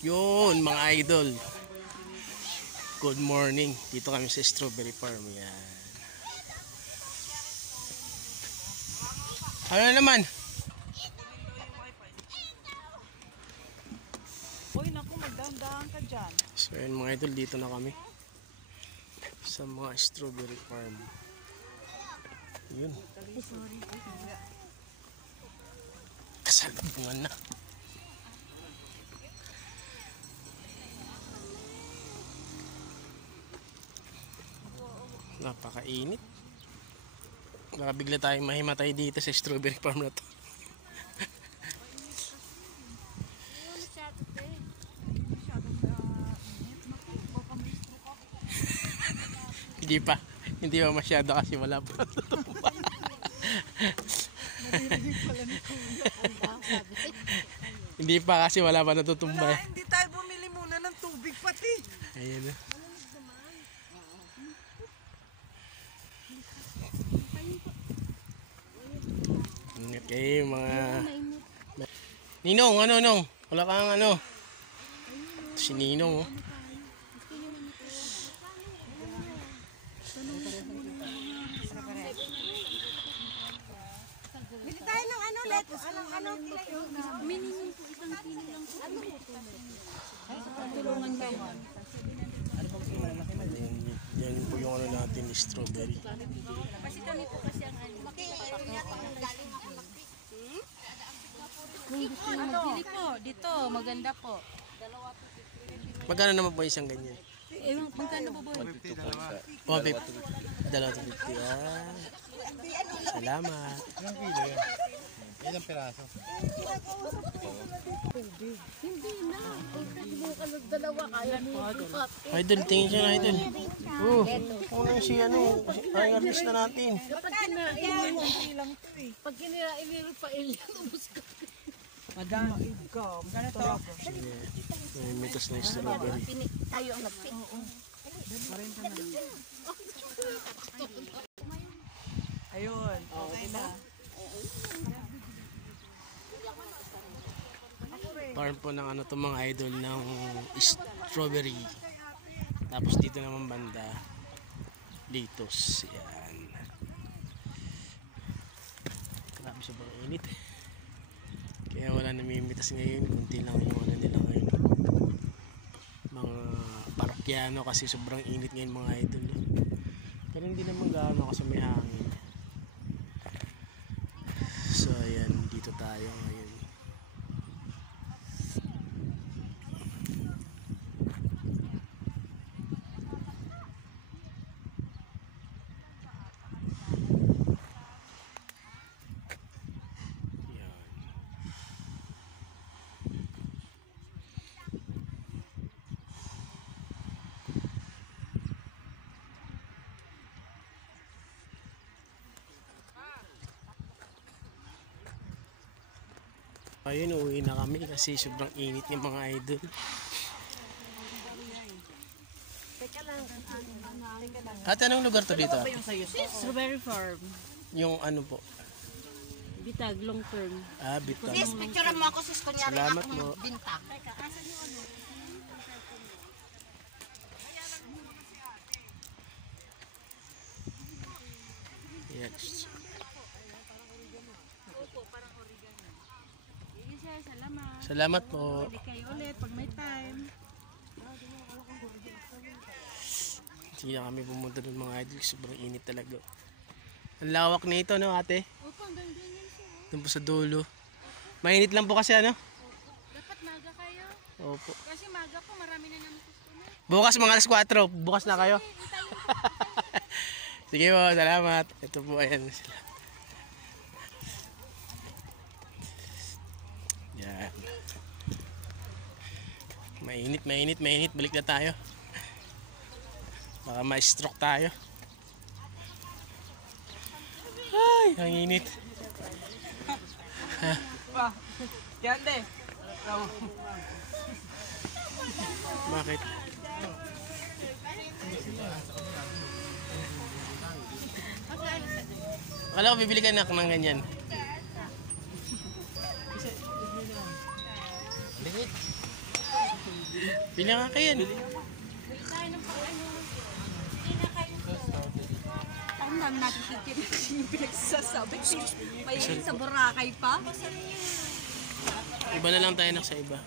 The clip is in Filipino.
Yun mga idol. Good morning. Dito kami sa strawberry farm. Yan. Ano naman? Uy, naku, magdahan-dahan ka dyan. So yun mga idol, dito na kami sa mga strawberry farm. Yun. Kasalubungan na. Napakainit. Baka bigla tayong mahimatay dito sa strawberry farm na to. Hindi pa masyado kasi wala pa natutumba. Hindi pa kasi wala pa natutumba. Hindi tayo bumili muna ng tubig pati. Ayan na. Ingat kayo mga Ninong, ano nong? Wala kang ano? Si Ninong oh. Bili tayo ng ano, leto. Ano, Minimum po isang kilo lang po. Ano po? Tulungan kayo. Yan po yung ano natin, strawberry. Kasi kami po kasi ang ano. Kung gusto nyo magbili po, dito, maganda po. Magkano naman po isang ganyan? Ewan, magkano po ba? 150. Dalawa 250. Ah. Salamat. Ilang kilo yan? Ilang piraso? Hindi na. Kasi mo ka nagdalawa, kaya niya. Idol, tingin siya na idol. Kung si ano, ay artist na natin. Pag kinain pa ilyan, ubus ka. Madam, ikaw. Ganito. May mitas na strawberry. Tayo ang nagpik. Ayun, okay na. Farm po ng ano to mga idol ng strawberry. Tapos dito naman banda litos. Yan. Grabe sobrang init. Kaya wala namimitas ngayon. Kunti lang yung ano nila ngayon. Mga parokyano kasi sobrang init ngayon mga idol. Pero hindi naman gaano kasi may hangin. So ayan, dito tayo ngayon. Ayun, uwi na kami kasi sobrang init yung mga idol. Ate, anong lugar to dito? Strawberry farm. Yung ano po? Bitag, long term. Ah, Bitag. Sis, picture mo ako sis, kunyari Salamat akong mo. binta. Yes. Opo, parang oregano. Sige sir, salamat. Salamat po. Balik kayo ulit pag may time. Hindi na kami pumunta doon mga idol. Sobrang init talaga. Ang lawak nito, no ate? Opo, hanggang doon yun sir. Doon po sa dulo. Mainit lang po kasi ano? Dapat maga kayo. Opo. Kasi maga po, marami na naman customer. Bukas mga alas 4. Bukas na kayo. Sige po, salamat. Ito po, ayan sila. Yan. Mainit, mainit, mainit. Balik na tayo. Baka ma-stroke tayo. Ay, ang init. Yande. Bakit? Akala ko bibili ka na ng ganyan. Pili nga kayo. Ang dami natin tikinig yung pinagsasabi. May sa Boracay pa. Iba na lang tayo sa iba.